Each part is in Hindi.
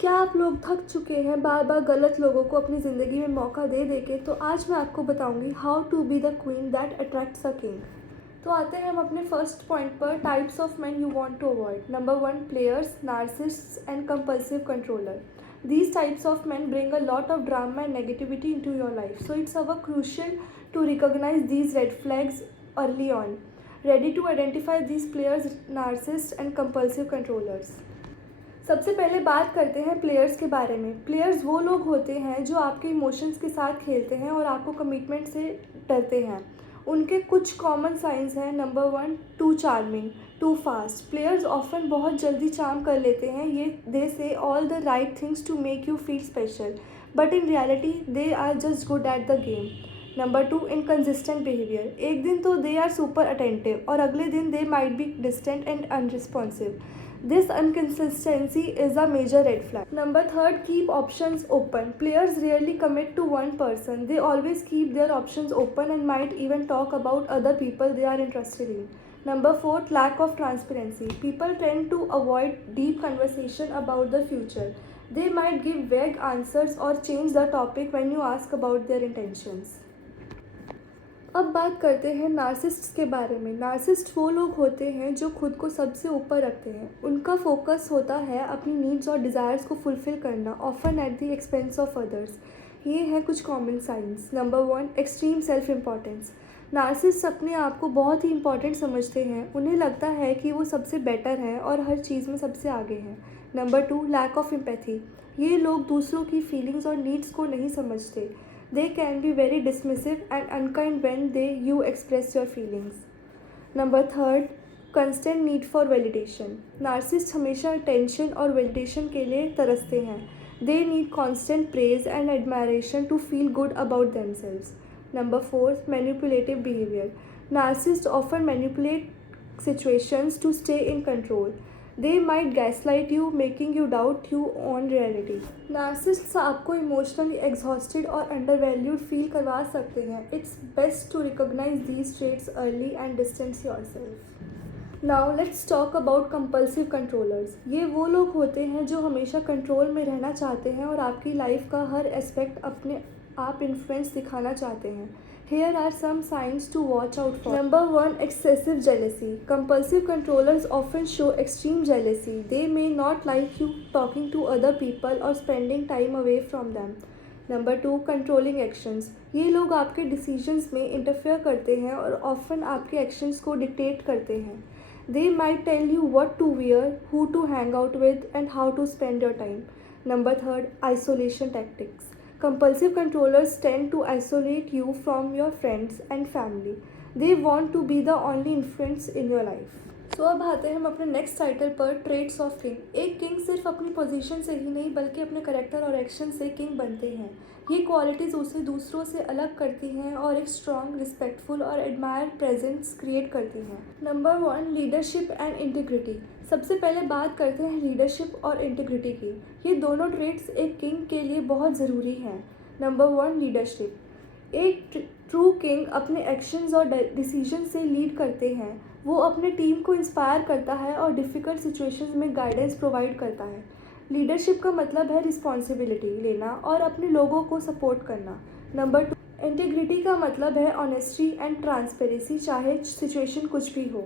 क्या आप लोग थक चुके हैं बार बार गलत लोगों को अपनी ज़िंदगी में मौका दे दे के? तो आज मैं आपको बताऊंगी how to be the queen that attracts a king. तो आते हैं हम अपने फर्स्ट पॉइंट पर, types of man you want to avoid. Number one, players, narcissists and compulsive controller. These types of men bring a lot of drama and negativity into your life. So it's our crucial to recognize these red flags early on. Ready to identify these players, narcissists and compulsive controllers. सबसे पहले बात करते हैं प्लेयर्स के बारे में। प्लेयर्स वो लोग होते हैं जो आपके इमोशंस के साथ खेलते हैं और आपको कमिटमेंट से डरते हैं। उनके कुछ कॉमन साइंस हैं। Number one, too charming, too fast. Players often बहुत जल्दी चार्म कर लेते हैं। ये they say all the right things to make you feel special, but in reality they are just good at the game. Number two, inconsistent behaviour. एक दिन तो दे आर सुपर अटेंटिव और अगले दिन they might be distant and unresponsive. This inconsistency is a major red flag. Number third, keep options open. Players rarely commit to one person. They always keep their options open and might even talk about other people they are interested in. Number fourth, lack of transparency. People tend to avoid deep conversation about the future. They might give vague answers or change the topic when you ask about their intentions. अब बात करते हैं नार्सिसिस्ट के बारे में। नार्सिसिस्ट वो लोग होते हैं जो खुद को सबसे ऊपर रखते हैं। उनका फोकस होता है अपनी नीड्स और डिज़ायर्स को फुलफ़िल करना, often at the expense of others. ये हैं कुछ common science. Number one, extreme self importance. Narcissist अपने आप को बहुत ही इम्पॉर्टेंट समझते हैं। उन्हें लगता है कि वो सबसे बेटर हैं और हर चीज़ में सबसे आगे हैं। Number two, lack of empathy. ये लोग दूसरों की फीलिंग्स और नीड्स को नहीं समझते। They can be very dismissive and unkind when you express your feelings. Number third, constant need for validation. Narcissists हमेशा attention और validation के लिए तरसते हैं. They need constant praise and admiration to feel good about themselves. Number four, manipulative behavior. Narcissists often manipulate situations to stay in control. They might gaslight you, making you doubt your own reality. Narcissists आपको इमोशनली एग्जॉस्टेड और अंडरवैल्यूड फील करवा सकते हैं। It's best to recognise these traits early and distance yourself. Now let's talk about compulsive controllers. ये वो लोग होते हैं जो हमेशा कंट्रोल में रहना चाहते हैं और आपकी लाइफ का हर एस्पेक्ट अपने आप इन्फ्लुएंस दिखाना चाहते हैं। Here are some signs to watch out for. Number one, excessive jealousy. Compulsive controllers often show extreme jealousy. They may not like you talking to other people or spending time away from them. Number two, controlling actions. ये लोग आपके decisions में interfere करते हैं और often आपके actions को dictate करते हैं. They might tell you what to wear, who to hang out with, and how to spend your time. Number third, isolation tactics. Compulsive controllers tend to isolate you from your friends and family. They want to be the only influence in your life. तो अब आते हैं हम अपने नेक्स्ट टाइटल पर, ट्रेट्स ऑफ किंग। एक किंग सिर्फ अपनी पोजीशन से ही नहीं बल्कि अपने करेक्टर और एक्शन से किंग बनते हैं। ये क्वालिटीज़ उसे दूसरों से अलग करती हैं और एक स्ट्रॉन्ग, रिस्पेक्टफुल और एडमायर प्रेजेंस क्रिएट करती हैं। Number one, leadership and integrity. सबसे पहले बात करते हैं लीडरशिप और इंटीग्रिटी की। ये दोनों ट्रेट्स एक किंग के लिए बहुत ज़रूरी हैं। Number one, leadership. एक ट्रू किंग अपने एक्शंस और डिसीजन से लीड करते हैं। वो अपने टीम को इंस्पायर करता है और डिफ़िकल्ट सिचुएशंस में गाइडेंस प्रोवाइड करता है। लीडरशिप का मतलब है रिस्पॉन्सिबिलिटी लेना और अपने लोगों को सपोर्ट करना। नंबर टू, इंटीग्रिटी का मतलब है ऑनेस्टी एंड ट्रांसपेरेंसी, चाहे सिचुएशन कुछ भी हो।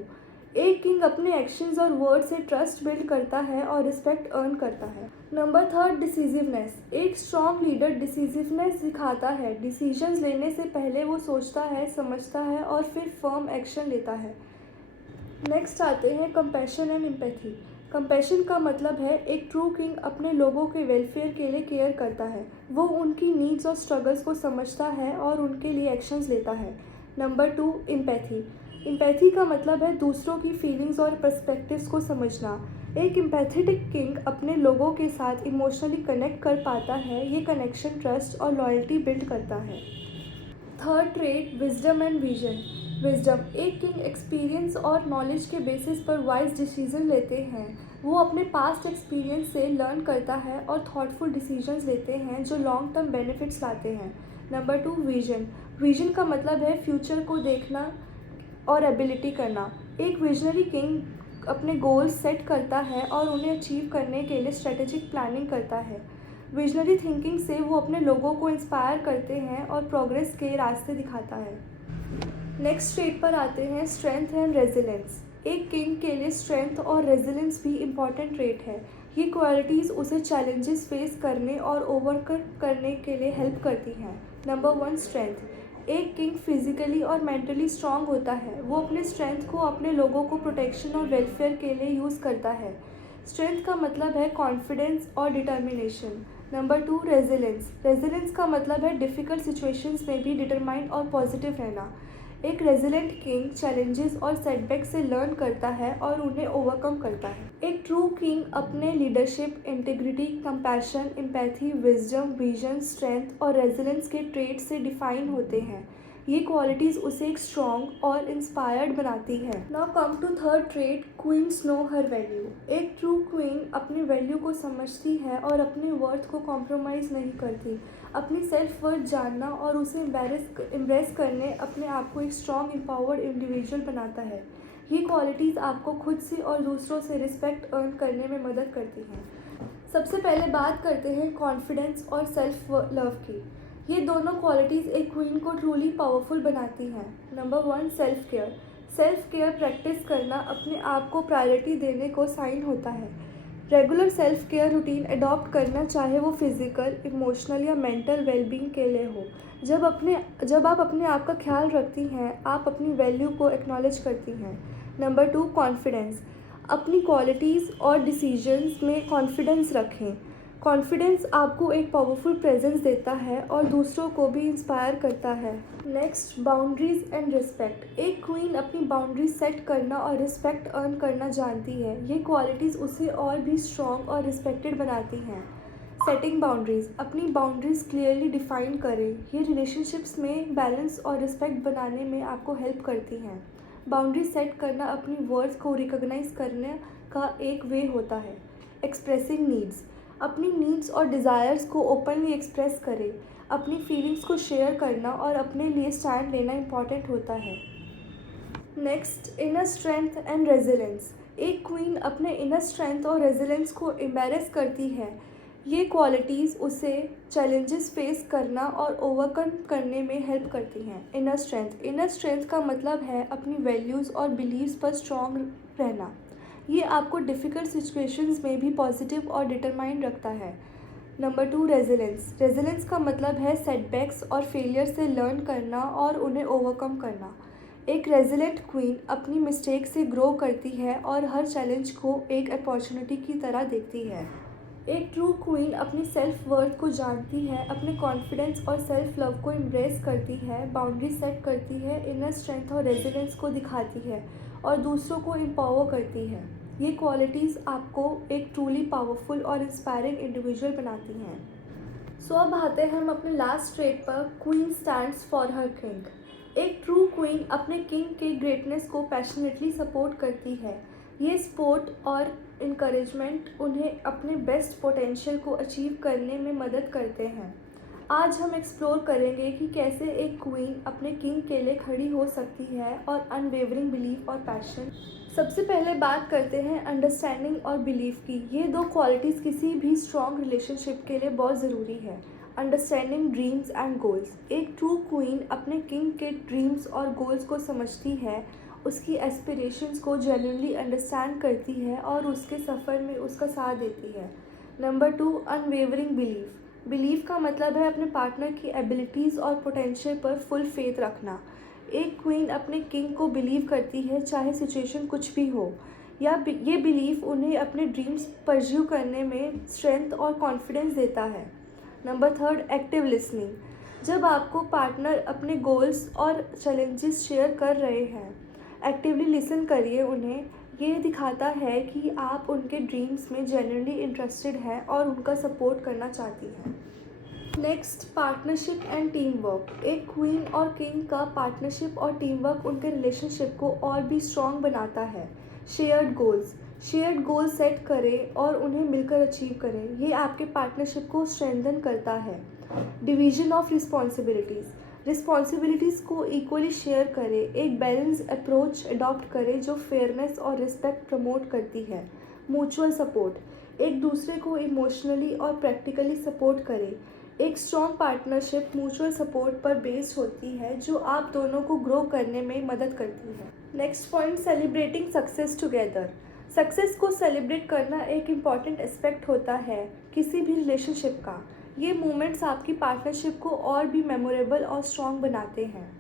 एक किंग अपने एक्शंस और वर्ड से ट्रस्ट बिल्ड करता है और रिस्पेक्ट अर्न करता है। Number third, decisiveness. एक स्ट्रॉन्ग लीडर डिसीजिवनेस दिखाता है। डिसीजंस लेने से पहले वो सोचता है, समझता है और फिर फर्म एक्शन लेता है। नेक्स्ट आते हैं कंपैशन एंड एम्पैथी। कंपैशन का मतलब है एक ट्रू किंग अपने लोगों के वेलफेयर के लिए केयर करता है। वो उनकी नीड्स और स्ट्रगल्स को समझता है और उनके लिए एक्शंस लेता है। Number two, empathy. एम्पैथी का मतलब है दूसरों की फीलिंग्स और पर्सपेक्टिव्स को समझना। एक एम्पैथेटिक किंग अपने लोगों के साथ इमोशनली कनेक्ट कर पाता है। ये कनेक्शन ट्रस्ट और लॉयल्टी बिल्ड करता है। Third trait, wisdom and vision. Wisdom, एक किंग एक्सपीरियंस और नॉलेज के बेसिस पर वाइज डिसीजन लेते हैं। वो अपने पास्ट एक्सपीरियंस से लर्न करता है और थॉटफुल डिसीजंस लेते हैं जो लॉन्ग टर्म बेनिफिट्स लाते हैं। Number to, vision. विजन का मतलब है फ्यूचर को देखना और एबिलिटी करना। एक विजनरी किंग अपने गोल्स सेट करता है और उन्हें अचीव करने के लिए स्ट्रेटेजिक प्लानिंग करता है। विजनरी थिंकिंग से वो अपने लोगों को इंस्पायर करते हैं और प्रोग्रेस के रास्ते दिखाता है। नेक्स्ट ट्रेट पर आते हैं, स्ट्रेंथ एंड रेजिलेंस। एक किंग के लिए स्ट्रेंथ और रेजिलेंस भी इम्पॉर्टेंट ट्रेट है। ये क्वालिटीज़ उसे चैलेंजेस फेस करने और ओवरकम करने के लिए हेल्प करती हैं। Number 1, strength. एक किंग फिजिकली और मेंटली स्ट्रांग होता है। वो अपने स्ट्रेंथ को अपने लोगों को प्रोटेक्शन और वेलफेयर के लिए यूज़ करता है। स्ट्रेंथ का मतलब है कॉन्फिडेंस और डिटर्मिनेशन। Number 2, resilience. रेजिलेंस का मतलब है डिफ़िकल्ट सिचुएशंस में भी डिटरमाइंड और पॉजिटिव रहना। एक रेजिलेंट किंग चैलेंजेस और सेटबैक से लर्न करता है और उन्हें ओवरकम करता है। एक ट्रू किंग अपने leadership, integrity, compassion, empathy, wisdom, vision, strength और रेजिलेंस के ट्रेट से डिफाइन होते हैं। ये क्वालिटीज़ उसे एक स्ट्रॉन्ग और इंस्पायर्ड बनाती है। Now come to third trait, queens know her value. एक ट्रू क्वीन अपनी वैल्यू को समझती है और अपने वर्थ को कॉम्प्रोमाइज़ नहीं करती। अपनी सेल्फ वर्थ जानना और उसे एम्ब्रेस करने अपने आप को एक स्ट्रॉन्ग एम्पावर्ड इंडिविजुअल बनाता है। ये क्वालिटीज़ आपको खुद से और दूसरों से रिस्पेक्ट अर्न करने में मदद करती हैं। सबसे पहले बात करते हैं कॉन्फिडेंस और सेल्फ लव की। ये दोनों क्वालिटीज़ एक क्वीन को ट्रूली पावरफुल बनाती हैं। Number 1, self care. Self care practice करना अपने आप को प्रायोरिटी देने को साइन होता है। Regular self care routine adopt करना, चाहे वो फिज़िकल, इमोशनल या मेंटल वेलबींग के लिए हो। जब आप अपने आप का ख्याल रखती हैं, आप अपनी वैल्यू को एक्नॉलेज करती हैं। Number 2, confidence. अपनी क्वालिटीज़ और डिसीजंस में कॉन्फिडेंस रखें। कॉन्फिडेंस आपको एक पावरफुल प्रेजेंस देता है और दूसरों को भी इंस्पायर करता है। Next, boundaries and respect. एक क्वीन अपनी बाउंड्रीज सेट करना और रिस्पेक्ट अर्न करना जानती है। ये क्वालिटीज़ उसे और भी स्ट्रॉन्ग और रिस्पेक्टेड बनाती हैं। Setting boundaries. अपनी बाउंड्रीज क्लियरली डिफाइन करें। ये रिलेशनशिप्स में बैलेंस और रिस्पेक्ट बनाने में आपको हेल्प करती हैं। बाउंड्री सेट करना अपनी वर्ड्स को रिकॉग्नाइज करने का एक वे होता है। Expressing needs. अपनी नीड्स और डिज़ायर्स को ओपनली एक्सप्रेस करें। अपनी फीलिंग्स को शेयर करना और अपने लिए स्टैंड लेना इम्पॉर्टेंट होता है। Next, inner strength and resilience. एक क्वीन अपने इनर स्ट्रेंथ और रेजिलेंस को एम्बैरेस करती है। ये क्वालिटीज़ उसे चैलेंजेस फेस करना और ओवरकम करने में हेल्प करती हैं। Inner strength. इनर स्ट्रेंथ का मतलब है अपनी वैल्यूज़ और बिलीव्स पर स्ट्रॉन्ग रहना। ये आपको डिफ़िकल्ट सिचुएशंस में भी पॉजिटिव और डिटरमाइंड रखता है। Number 2, resilience. रेजिलेंस का मतलब है सेटबैक्स और फेलियर से लर्न करना और उन्हें ओवरकम करना। एक रेजिलेंट क्वीन अपनी मिस्टेक से ग्रो करती है और हर चैलेंज को एक अपॉर्चुनिटी की तरह देखती है। एक ट्रू क्वीन अपनी सेल्फ वर्थ को जानती है, अपने कॉन्फिडेंस और सेल्फ लव को एम्ब्रेस करती है, बाउंड्री सेट करती है, इनर स्ट्रेंथ और रेजिलेंस को दिखाती है और दूसरों को एम्पावर करती है। ये क्वालिटीज़ आपको एक ट्रूली पावरफुल और इंस्पायरिंग इंडिविजुअल बनाती हैं। सो अब आते हैं हम अपने लास्ट ट्रेट पर, queen stands for her king. एक ट्रू क्वीन अपने किंग के ग्रेटनेस को पैशनेटली सपोर्ट करती है। ये सपोर्ट और इनकरेजमेंट उन्हें अपने बेस्ट पोटेंशियल को अचीव करने में मदद करते हैं। आज हम एक्सप्लोर करेंगे कि कैसे एक क्वीन अपने किंग के लिए खड़ी हो सकती है और अनवेवरिंग बिलीफ और पैशन। सबसे पहले बात करते हैं अंडरस्टैंडिंग और बिलीफ की। ये दो क्वालिटीज़ किसी भी स्ट्रॉन्ग रिलेशनशिप के लिए बहुत ज़रूरी है। Understanding dreams and goals. एक ट्रू क्वीन अपने किंग के ड्रीम्स और गोल्स को समझती है, उसकी एस्पिरेशंस को जेन्युइनली अंडरस्टैंड करती है और उसके सफ़र में उसका साथ देती है। Number 2, unwavering belief. बिलीफ का मतलब है अपने पार्टनर की एबिलिटीज़ और पोटेंशियल पर फुल फेथ रखना। एक क्वीन अपने किंग को बिलीव करती है, चाहे सिचुएशन कुछ भी हो, या ये बिलीफ उन्हें अपने ड्रीम्स परस्यू करने में स्ट्रेंथ और कॉन्फिडेंस देता है। Number 3, active listening. जब आपको पार्टनर अपने गोल्स और चैलेंजेस शेयर कर रहे हैं, एक्टिवली लिसन करिए उन्हें। ये दिखाता है कि आप उनके ड्रीम्स में जेन्युइनली इंटरेस्टेड हैं और उनका सपोर्ट करना चाहती हैं। Next, partnership and team work. एक क्वीन और किंग का पार्टनरशिप और टीम वर्क उनके रिलेशनशिप को और भी स्ट्रॉन्ग बनाता है। शेयर्ड गोल्स सेट करें और उन्हें मिलकर अचीव करें। ये आपके पार्टनरशिप को स्ट्रेंथन करता है। Division of responsibilities. रिस्पॉन्सिबिलिटीज़ को इक्वली शेयर करें, एक बैलेंस अप्रोच अडॉप्ट करें जो फेयरनेस और रिस्पेक्ट प्रमोट करती है। म्यूचुअल सपोर्ट, एक दूसरे को इमोशनली और प्रैक्टिकली सपोर्ट करें। एक स्ट्रॉन्ग पार्टनरशिप म्यूचुअल सपोर्ट पर बेस्ड होती है जो आप दोनों को ग्रो करने में मदद करती है। Next point, celebrating success together. Success को सेलिब्रेट करना एक इम्पॉर्टेंट एस्पेक्ट होता है किसी भी रिलेशनशिप का। ये मोमेंट्स आपकी पार्टनरशिप को और भी मेमोरेबल और स्ट्रॉन्ग बनाते हैं।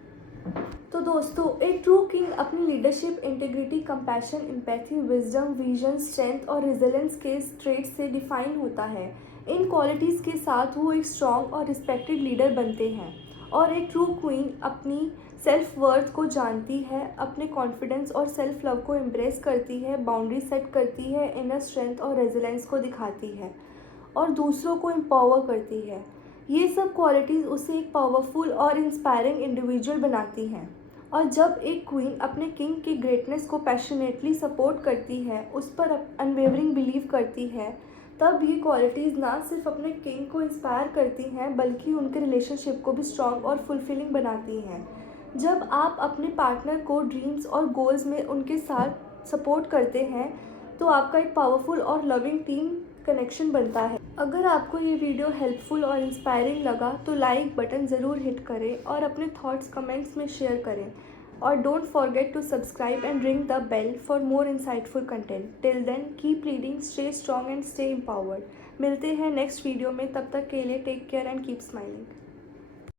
तो दोस्तों, एक ट्रू किंग अपनी leadership, integrity, compassion, empathy, wisdom, vision, strength और रेजिलेंस के ट्रेट्स से डिफाइन होता है। इन क्वालिटीज़ के साथ वो एक स्ट्रॉन्ग और रिस्पेक्टेड लीडर बनते हैं। और एक ट्रू क्वीन अपनी सेल्फ वर्थ को जानती है, अपने कॉन्फिडेंस और सेल्फ लव को एम्ब्रेस करती है, बाउंड्री सेट करती है, इनर स्ट्रेंथ और रेजिलेंस को दिखाती है और दूसरों को एम्पावर करती है। ये सब क्वालिटीज़ उसे एक पावरफुल और इंस्पायरिंग इंडिविजुअल बनाती हैं। और जब एक क्वीन अपने किंग की ग्रेटनेस को पैशनेटली सपोर्ट करती है, उस पर अनवेवरिंग बिलीव करती है, तब ये क्वालिटीज़ ना सिर्फ अपने किंग को इंस्पायर करती हैं बल्कि उनके रिलेशनशिप को भी स्ट्रॉन्ग और फुलफिलिंग बनाती हैं। जब आप अपने पार्टनर को ड्रीम्स और गोल्स में उनके साथ सपोर्ट करते हैं तो आपका एक पावरफुल और लविंग टीम कनेक्शन बनता है। अगर आपको ये वीडियो हेल्पफुल और इंस्पायरिंग लगा तो लाइक बटन ज़रूर हिट करें और अपने थॉट्स कमेंट्स में शेयर करें। और don't forget to subscribe and ring the bell for more insightful content. Till then keep reading, stay strong and stay empowered. मिलते हैं नेक्स्ट वीडियो में, तब तक के लिए take care and keep smiling.